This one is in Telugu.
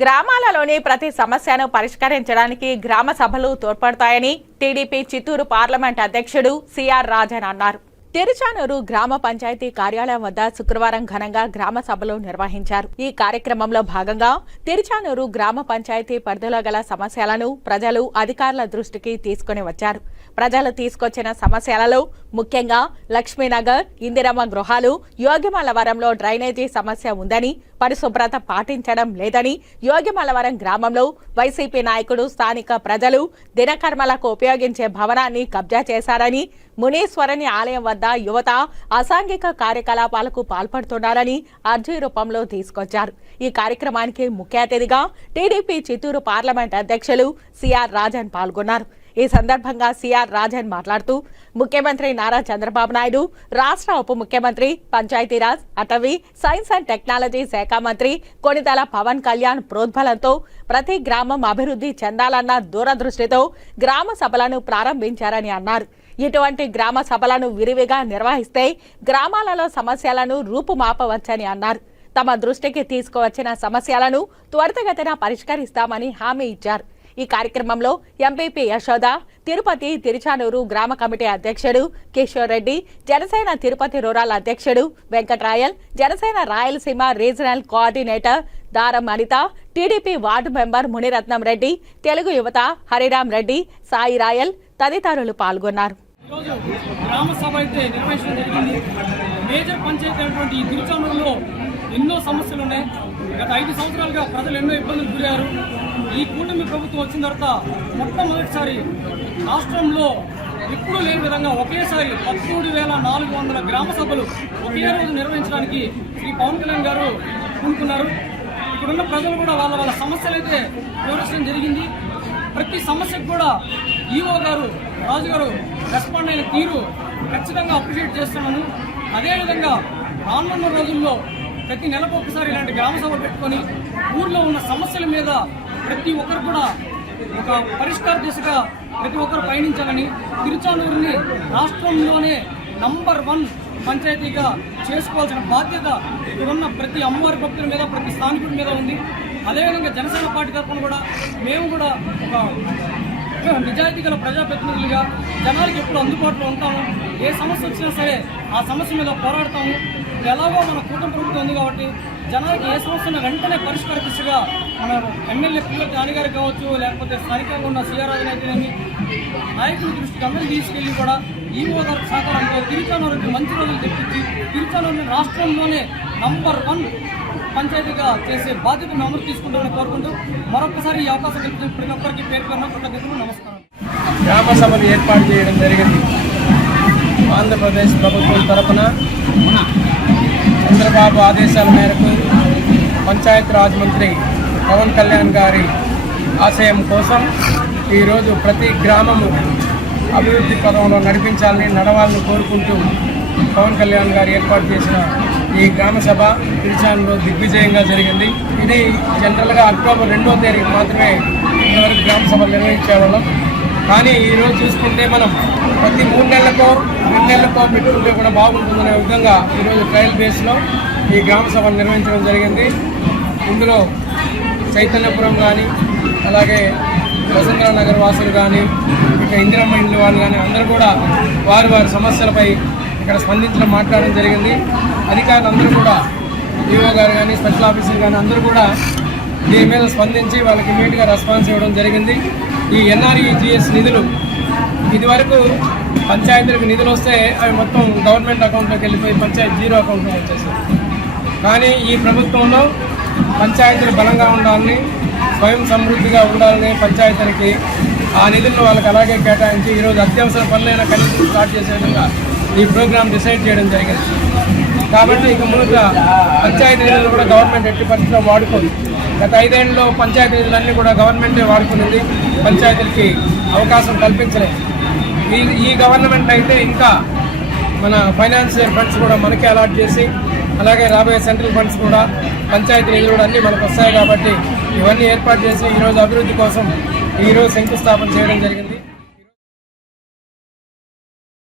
గ్రామాలలోని ప్రతి సమస్యను పరిష్కరించడానికి గ్రామ సభలు తోడ్పడతాయని టీడీపీ చిత్తూరు పార్లమెంట్ అధ్యక్షుడు సిఆర్ రాజన్ అన్నారు. తిరుచానూరు గ్రామ పంచాయతీ కార్యాలయం వద్ద శుక్రవారం ఘనంగా గ్రామ సభలు నిర్వహించారు. ఈ కార్యక్రమంలో భాగంగా తిరుచానూరు గ్రామ పంచాయతీ పరిధిలో గల సమస్యలను ప్రజలు అధికారుల దృష్టికి తీసుకుని వచ్చారు. ప్రజలు తీసుకొచ్చిన సమస్యలలో ముఖ్యంగా లక్ష్మీనగర్ ఇందిరమ్మ గృహాలు యోగిమల్లవరంలో డ్రైనేజీ సమస్య ఉందని పరిశుభ్రత పాటించడం లేదని యోగిమల్లవరం గ్రామంలో వైసీపీ నాయకుడు స్థానిక ప్రజలు దినకర్మలకు ఉపయోగించే భవనాన్ని కబ్జా చేశారని మునీశ్వరని ఆలయం వద్ద యువత అసాంఘిక కార్యకలాపాలకు పాల్పడుతున్నారని అర్జీ రూపంలో తీసుకొచ్చారు. ఈ కార్యక్రమానికి ముఖ్య అతిథిగా టీడీపీ చిత్తూరు పార్లమెంట్ అధ్యక్షులు సిఆర్ రాజన్ పాల్గొన్నారు. ఈ సందర్భంగా సిఆర్ రాజన్ మాట్లాడుతూ ముఖ్యమంత్రి నారా చంద్రబాబు నాయుడు రాష్ట్ర ఉప ముఖ్యమంత్రి పంచాయతీరాజ్ అటవీ సైన్స్ అండ్ టెక్నాలజీ శాఖ మంత్రి కొనితల పవన్ కళ్యాణ్ ప్రోద్బలంతో ప్రతి గ్రామం అభివృద్ధి చెందాలన్న దూరదృష్టితో గ్రామ సభలను ప్రారంభించారని అన్నారు. ఇటువంటి గ్రామ సభలను విరివిగా నిర్వహిస్తే గ్రామాలలో సమస్యలను రూపుమాపవచ్చని అన్నారు. తమ దృష్టికి తీసుకువచ్చిన సమస్యలను త్వరితగతిన పరిష్కరిస్తామని హామీ ఇచ్చారు. ఈ కార్యక్రమంలో ఎంపీపీ యశోద తిరుపతి తిరుచానూరు గ్రామ కమిటీ అధ్యక్షుడు కిషోర్ రెడ్డి జనసేన తిరుపతి రూరల్ అధ్యక్షుడు Venkatrayal Janasena Rayalaseema regional coordinator Daram Anitha TDP ward member Muniratnam Reddy Telugu Yuvatha Hariram Reddy Sai royal తదితరులు పాల్గొన్నారు. గ్రామ సభ అయితే నిర్వహించడం జరిగింది. మేజర్ పంచాయతీ అయినటువంటి ఈ తిరుచానూరులో ఎన్నో సమస్యలు ఉన్నాయి. గత ఐదు సంవత్సరాలుగా ప్రజలు ఎన్నో ఇబ్బందులు గురయ్యారు. ఈ కూటమి ప్రభుత్వం వచ్చిన తర్వాత మొట్టమొదటిసారి రాష్ట్రంలో ఎప్పుడూ లేని విధంగా ఒకేసారి పదమూడు వేల నాలుగు వందల గ్రామ సభలు ఒకే రోజు నిర్వహించడానికి శ్రీ పవన్ కళ్యాణ్ గారు పూనుకున్నారు. ఇక్కడున్న ప్రజలు కూడా వాళ్ళ వాళ్ళ సమస్యలు అయితే వివరించడం జరిగింది. ప్రతి సమస్యకు కూడా ఈఓ గారు రాజు గారు రెస్పాండ్ అయిన తీరు ఖచ్చితంగా అప్రిషియేట్ చేస్తున్నాను. అదేవిధంగా రానున్న రోజుల్లో ప్రతి నెలకు ఒకసారి ఇలాంటి గ్రామ సభలు పెట్టుకొని ఊర్లో ఉన్న సమస్యల మీద ప్రతి ఒక్కరు కూడా ఒక పరిష్కార దిశగా ప్రతి ఒక్కరు పయనించాలని తిరుచానూరుని రాష్ట్రంలోనే నంబర్ వన్ పంచాయతీగా చేసుకోవాల్సిన బాధ్యత ఇక్కడున్న ప్రతి అమ్మవారి భక్తుల మీద ప్రతి స్థానికుడి మీద ఉంది. అదేవిధంగా జనసేన పార్టీ తరఫున కూడా మేము కూడా ఒక నిజాయితీ గల ప్రజాప్రతినిధులుగా జనాలకు ఎప్పుడు అందుబాటులో ఉంటాము ఏ సమస్య వచ్చినా సరే ఆ సమస్య మీద పోరాడతాము. ఎలాగో మన కూటమి ప్రభుత్వం ఉంది కాబట్టి జనాలకి ఏ సమస్య వెంటనే పరిష్కార దిశగా మన ఎమ్మెల్యే పిల్లల నాన్నగారు కావచ్చు లేకపోతే స్థానికంగా ఉన్న సీఆర్ అయితేనేమి నాయకుల దృష్టికి అందరూ తీసుకెళ్ళి కూడా ఈవో గారి సహకారంతో తిరుచానూరుకి మంచి రోజులు తెప్పించి తిరుచానూరుని రాష్ట్రంలోనే నంబర్ వన్ పంచాయతీగా చేసే బాధ్యతను అమలు తీసుకుంటామని కోరుకుంటూ మరొకసారి ఈ అవకాశం కల్పించిన ప్రతి పేర్కొన్న కృతజ్ఞతలు నమస్కారం. గ్రామ సభలు ఏర్పాటు చేయడం జరిగింది. ఆంధ్రప్రదేశ్ ప్రభుత్వం తరఫున చంద్రబాబు ఆదేశాల మేరకు పంచాయతీరాజ్ మంత్రి పవన్ కళ్యాణ్ గారి ఆశయం కోసం ఈరోజు ప్రతి గ్రామము అభివృద్ధి పదంలో నడిపించాలని నడవాలని కోరుకుంటూ పవన్ కళ్యాణ్ గారు ఏర్పాటు చేసిన ఈ గ్రామ సభ తిరుచానులో దిగ్విజయంగా జరిగింది. ఇది జనరల్గా అక్టోబర్ రెండో తేదీకి మాత్రమే ఇంతవరకు గ్రామ సభలు నిర్వహించేవాళ్ళం. కానీ ఈరోజు చూసుకుంటే మనం ప్రతి మూడు నెలలకో రెండు నెలలకో పెట్టుకుంటే కూడా బాగుంటుందనే విధంగా ఈరోజు ట్రయల్ బేస్లో ఈ గ్రామ సభను నిర్వహించడం జరిగింది. ఇందులో చైతన్యపురం కానీ అలాగే వసుంధర నగర్ వాసులు కానీ ఇంకా ఇందిరమ్మ ఇండ్లు వాళ్ళు కానీ అందరూ కూడా వారి వారి సమస్యలపై ఇక్కడ స్పందించడం మాట్లాడడం జరిగింది. అధికారులు అందరూ కూడా ఈఓ గారు కానీ స్పెషల్ ఆఫీసర్ కానీ అందరూ కూడా దీని మీద స్పందించి వాళ్ళకి ఇమీడియట్గా రెస్పాన్స్ ఇవ్వడం జరిగింది. ఈ ఎన్ఆర్ఈజిఎస్ నిధులు ఇదివరకు పంచాయతీలకు నిధులు వస్తే అవి మొత్తం గవర్నమెంట్ అకౌంట్లోకి వెళ్ళిపోయి పంచాయతీ జీరో అకౌంట్లోకి వచ్చేసాయి. కానీ ఈ ప్రభుత్వంలో పంచాయతీలు బలంగా ఉండాలని స్వయం సమృద్ధిగా ఉండాలని పంచాయతీలకి ఆ నిధులను వాళ్ళకి అలాగే కేటాయించి ఈరోజు అత్యవసర పనులైనా కనీసం స్టార్ట్ చేసే విధంగా ఈ ప్రోగ్రామ్ డిసైడ్ చేయడం జరిగింది. కాబట్టి ఇక ముందుగా పంచాయతీ నిధులు కూడా గవర్నమెంట్ ఎట్టి పరిస్థితిలో వాడుకోదు. గత ఐదేళ్ళలో పంచాయతీ నిధులన్నీ కూడా గవర్నమెంటే వాడుకునేది. పంచాయతీలకి అవకాశం కల్పించలేదు. ఈ ఈ గవర్నమెంట్ అయితే ఇంకా మన ఫైనాన్షియల్ ఫండ్స్ కూడా మనకే అలాట్ చేసి అలాగే రాబోయే సెంట్రల్ ఫండ్స్ కూడా పంచాయతీ నిధులు కూడా అన్నీ మనకు వస్తాయి కాబట్టి ఇవన్నీ ఏర్పాటు చేసి ఈరోజు అభివృద్ధి కోసం ఈరోజు శంకుస్థాపన చేయడం జరిగింది.